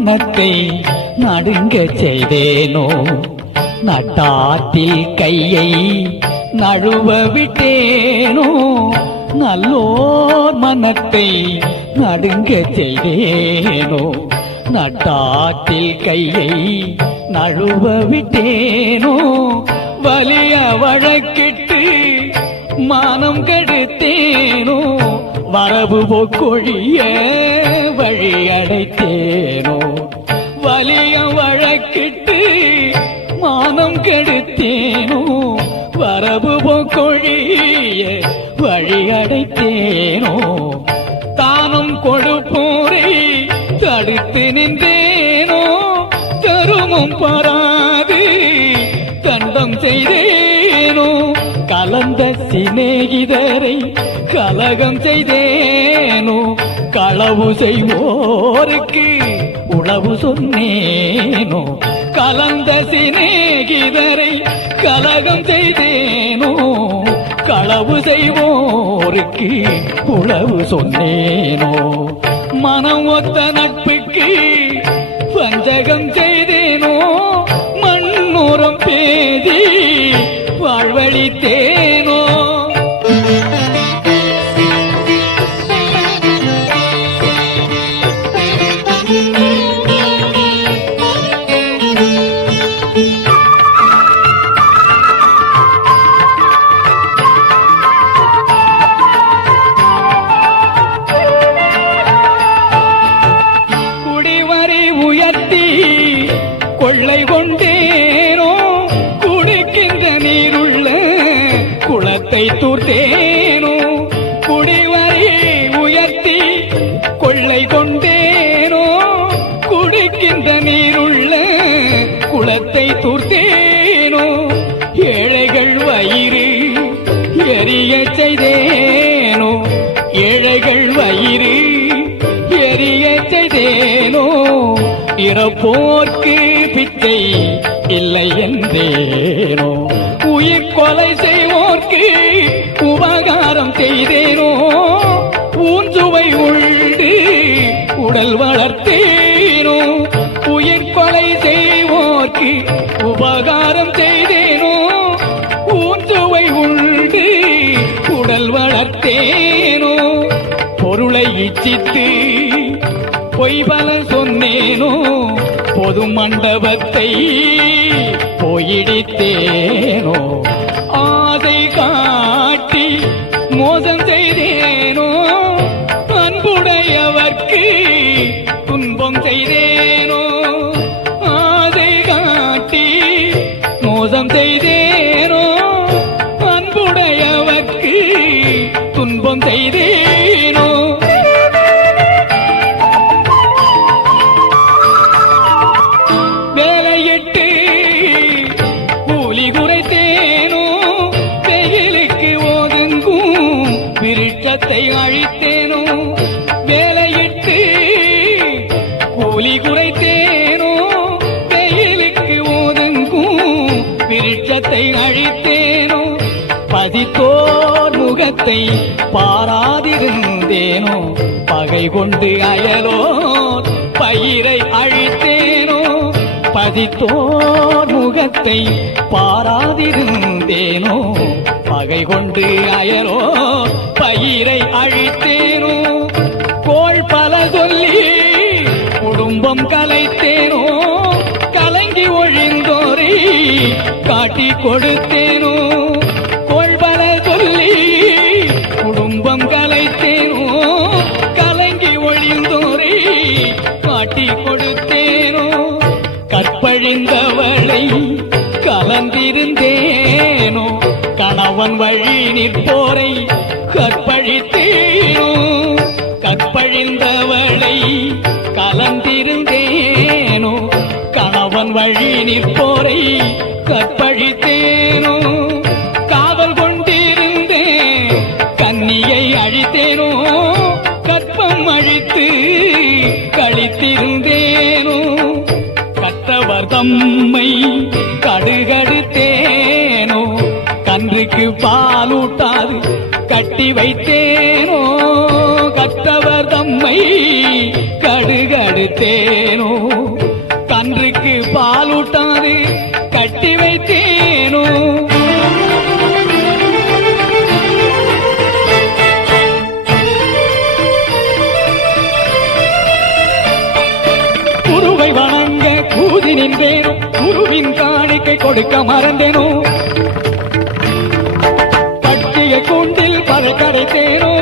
மனத்தை நடுங்க செய்தேனோ நட்டாற்றில் கையை நழுவ விட்டேனோ நல்லோர் மனத்தை நடுங்க செய்தேனோ நட்டாற்றில் கையை நழுவ விட்டேனோ வலிய வழக்கிட்டு மானம் கெடுத்தேனோ வரவு போக்கொழிய வழி அடைத்தேனோ வலிய வழக்கிட்டு மானம் கெடுத்தேனோ வரவு போக்கொழிய வழி அடைத்தேனோ தானும் கொடுப்போரை தடுத்து நின்றேனோ தருமும் பாராது தண்டம் செய்தேனோ கலந்த சிநேகிதரை கலகம் செய்தேனோ களவு செய்வோருக்கு உளவு சொன்னேனோ கலந்த சிநேகிதரை கலகம் செய்தேனோ களவு செய்வோருக்கு உளவு சொன்னேனோ மனம் ஒத்த நட்புக்கு வஞ்சகம் செய்தேனோ மண்ணுரம் பேதி வாழ்வழித்தேனோ குடிவரை உயர்த்தி கொள்ளை கொண்டேனோ குடிக்கின்ற நீருள்ள குளத்தை தூர்த்தேனோ குடிவரை உயர்த்தி கொள்ளை கொண்டேனோ குடிக்கின்ற நீருள்ள குளத்தை தூர்த்தேனோ ஏழைகள் வயிறு எரிய செய்தேனோ ஏழைகள் வயிறு எரிய செய்தேனோ இறப்போர்க்கு பிச்சை இல்லை என்றேனோ உயிர் கொலை செய்வோர்க்கு உபகாரம் செய்தேனோ ஊஞ்சுவை உண்டு உடல் வளர்த்தேனோ உயிர் கொலை செய்வோர்க்கு உபகாரம் செய்தேனோ ஊஞ்சுவை உண்டு உடல் வளர்த்தேனோ பொருளை இச்சித்து பொய் பல சொன்னேனோ பொது மண்டபத்தை போயிடித்தேனோ ஆசை காட்டி மோசம் செய்தேனோ அன்புடையவர்க்கு துன்பம் செய்தேனோ ஆசை காட்டி மோசம் செய்தேனோ அன்புடையவர்க்கு துன்பம் செய்தேனோ வேலையிட்டு கூலி குறைத்தேனோ வெயிலுக்கு ஒதுங்கும் விருட்சத்தை அழித்தேனோ வேலையிட்டு கூலி குறைத்தேனோ வெயிலுக்கு ஒதுங்கும் விருட்சத்தை அழித்தேனோ பதித்தோர் முகத்தை பாராதிருந்தேனோ பகை கொண்டு அயலோர் பயிரை அழித்தேனோ பதித்தோர் முகத்தை பாராதிருந்தேனோ பகை கொண்டு அயலோ பயிரை அழித்தேனோ கோள் பல சொல்லி குடும்பம் கலைத்தேனோ கலங்கி ஒழிந்தோரை காட்டி கொடுத்தேனோ கோள் பல சொல்லி குடும்பம் கலைத்தேனோ கலங்கி ஒழிந்தோரை காட்டி கொடுத்தேனோ கற்பழிந்தவளை கலந்திருந்தேனோ கணவன் வழி நிற்போரை கற்பழித்தேனோ கற்பழிந்தவளை கலந்திருந்தேனோ கணவன் வழி நிற்போரை கற்பழித்தேனோ காவல் கொண்டிருந்தேன் கன்னியை அழித்தேனோ கற்பம் அழித்து கழித்திருந்தேனோ கற்றவர் தம்மை கடுகடுத்தேனோ கன்றுக்கு பாலூட்டாது கட்டி வைத்தேனோ கற்றவர் தம்மை கடுகடுத்தேனோ கண்டேனோ கன்றுக்கு பாலூட்டாது கட்டி வைத்தேனோ குருவை வணங்க கூதி நின்றேனோ குருவின் காணிக்கை கொடுக்க மறந்தேனோ பட்டிய கூண்டில் பல கரைத்தேனோ